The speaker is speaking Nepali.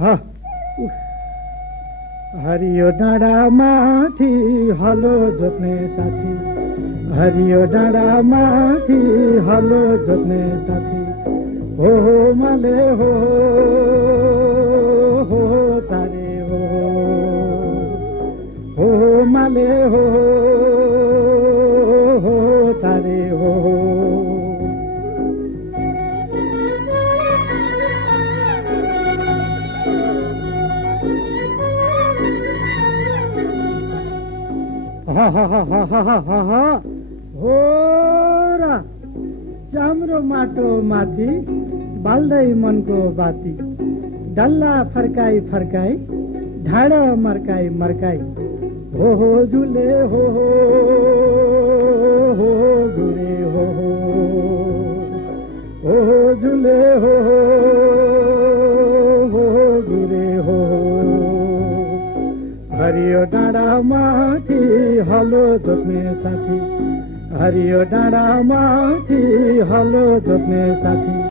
हा हरियो डाँडा माथि हलो जोत्ने साथी, हरियो डाँडा माथि हलो जोत्ने साथी, हो माले हो तारे हो माले हो तारे हो। हो र चाम्रो माटो माथि बाल्दै मनको बाती, डल्ला फर्काई फर्काई ढाड मर्काई मर्काई, हो झुले हो गुरे हो झुले हो गुरे हो। हरियो डाँडा माथि हलो जोत्ने साथी, हरियो डाँडा माथि हलो जोत्ने साथी।